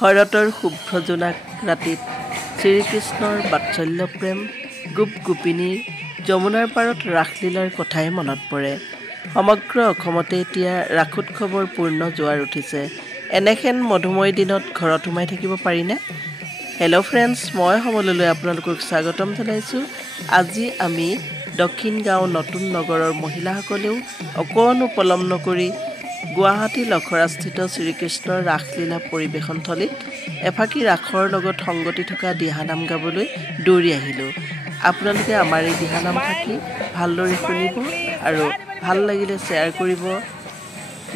শৰতৰ শুভ্ৰজোনাক ৰাতিত শ্ৰীকৃষ্ণৰ বাৎসল্য প্ৰেম গোপ গোপিনীৰ যমুনাৰ পাৰত ৰাসলীলাৰ কথাই মনত পৰে। সমগ্ৰ অসমতে এতিয়া ৰাসোৎসৱৰ পূৰ্ণ জোৱাৰ উঠিছে। এনেহেন মধুময় দিনত ঘৰত সোমাই থাকিব পাৰিনে? হেল্ল' ফ্ৰেণ্ডছ, মই সমললৈ আপোনালোকক স্বাগতম জনাইছোঁ। আজি আমি দক্ষিণ গাঁও নতুন নগৰৰ মহিলাসকলেও অকণো পলম নকৰি গুৱাহাটী লখৰাস্থিত শ্ৰীকৃষ্ণৰ ৰাসলীলা পৰিৱেশনথলীত এফাকি ৰাসৰ লগত সংগতি থকা দিহানাম গাবলৈ দৌৰি আহিলোঁ। আপোনালোকে আমাৰ এই দিহানাম থাকি ভালদৰে শুনিব আৰু ভাল লাগিলে শ্বেয়াৰ কৰিব,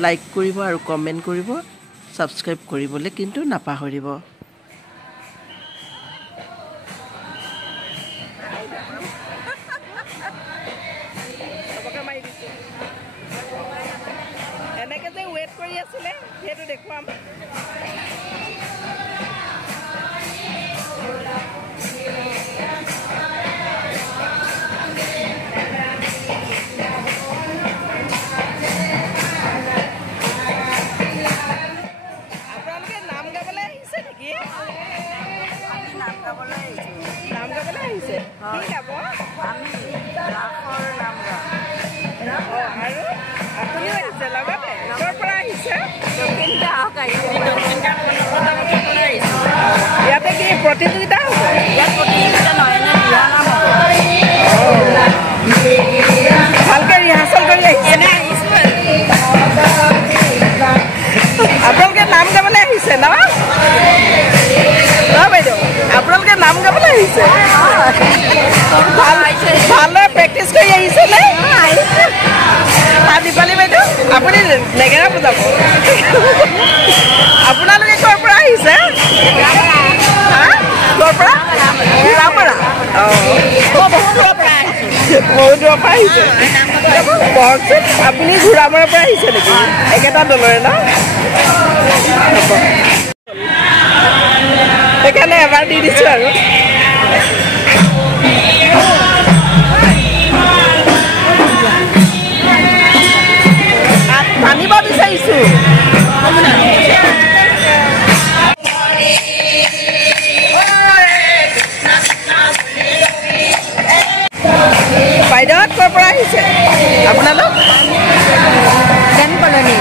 লাইক কৰিব আৰু কমেণ্ট কৰিব, ছাবস্ক্ৰাইব কৰিবলৈ কিন্তু নাপাহৰিব। এনেকৈ যে ৱেইট কৰি আছিলে সেইটো দেখুৱাম। আপোনালোকে নাম গাবলৈ আহিছে নেকি? নাম গাবলৈ আহিছে। কি গাব? আমি ৰাসৰ নাম গাম। আৰু আপুনিও আহিছে লগতে? ক'ৰ পৰা আহিছে? ইয়াতে কি প্ৰতিযোগিতা হ'ব? ইয়াত প্ৰতিযোগিতা নহয়, দিহানাম হ'ব। ভালকৈ ৰিহাৰ্চেল কৰি আহিছে নে? আপোনালোকে নাম গাবলৈ আহিছে ন? বাইদেউ, আপোনালোকে নাম গাবলৈ আহিছে? ভালদৰে প্ৰেক্টিচ কৰি আহিছে নে? দীপালী বাইদেউ, আপুনি নেগেৰা বজাব। আপোনালোকে ক'ৰ পৰা আহিছে? ক'ৰ পৰা? ৰামপাৰা। বহুত দূৰৰ পৰা আহিছে। বহকচোন, আপুনি ঘোঁৰামৰাৰ পৰা আহিছে নেকি? একেটা দলৰে ন? সেইকাৰণে এবাৰ দি দিছোঁ আৰু। মানিব বিচাৰিছোঁ। বাইদেউহঁত ক'ৰ পৰা আহিছে আপোনালোক? Bank colony.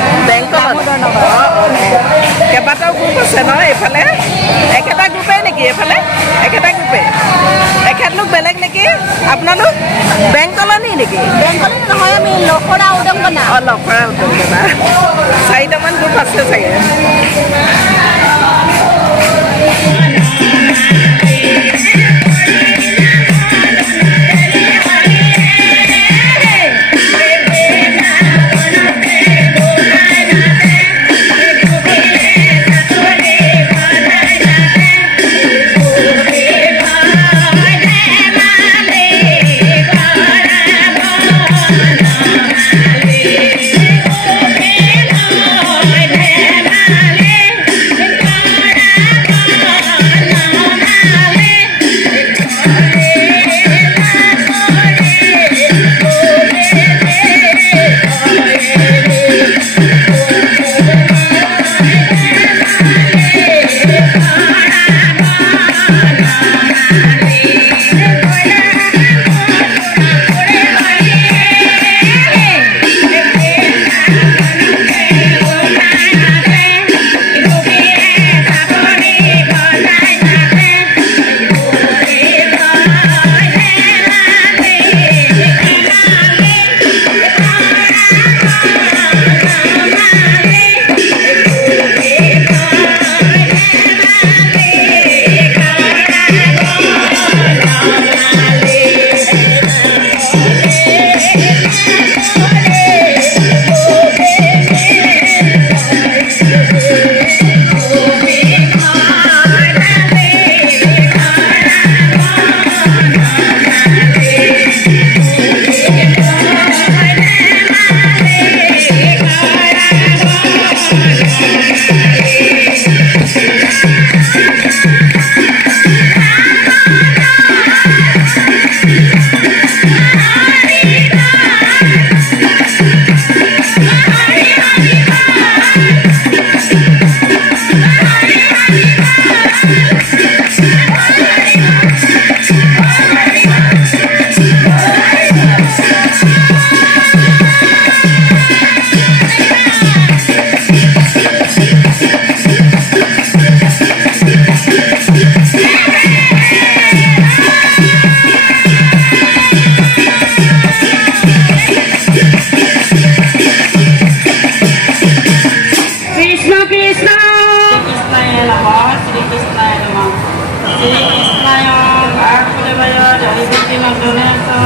কেইবাটাও গ্ৰুপ আছে ন এইফালে? একেটা গ্ৰুপেই নেকি এইফালে? একেটা গ্ৰুপেই। এখেতলোক বেলেগ নেকি? আপোনালোক বেংক কলনী নেকি? বেংক কলনী নহয়, আমি লখৰা উদংগনা। অঁ, লখৰা উদংগনা। 4টামান গ্ৰুপ আছে চাগে।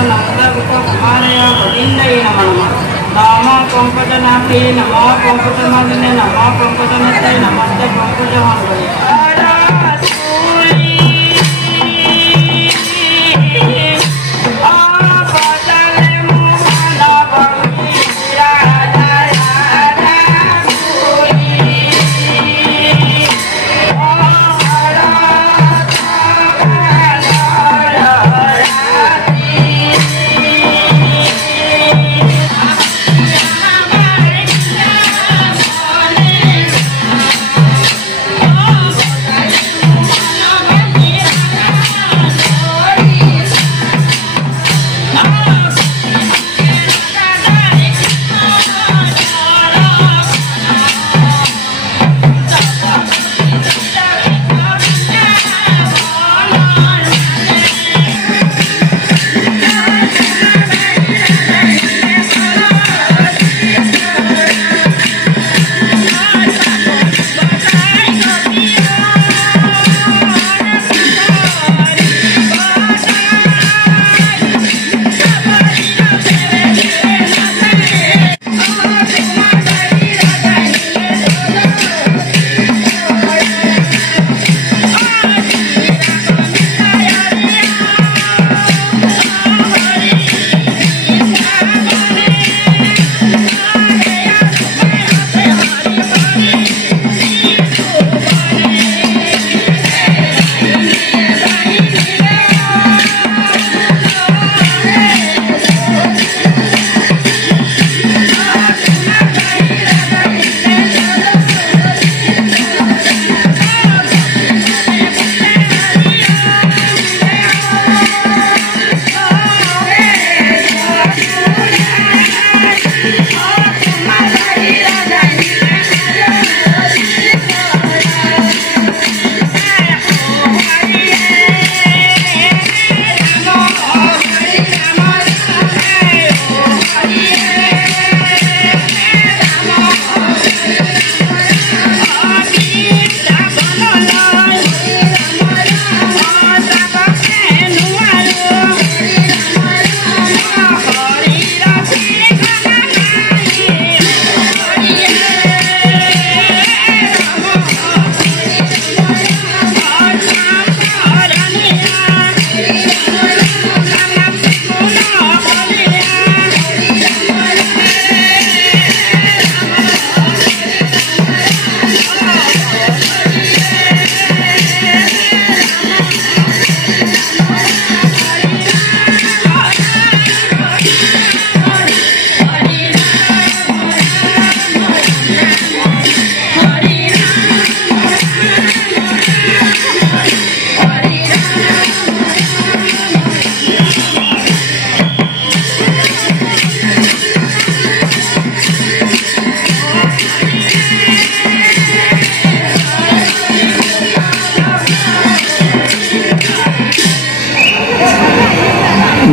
नमोदगुप्तकुमारय गोविन्दै नमः नमो पंकजनाथे नमो पंकजमग्ने नमो पंकजनेत्रे नमस्ते पंकजमङ्गले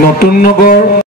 নতুন নগৰ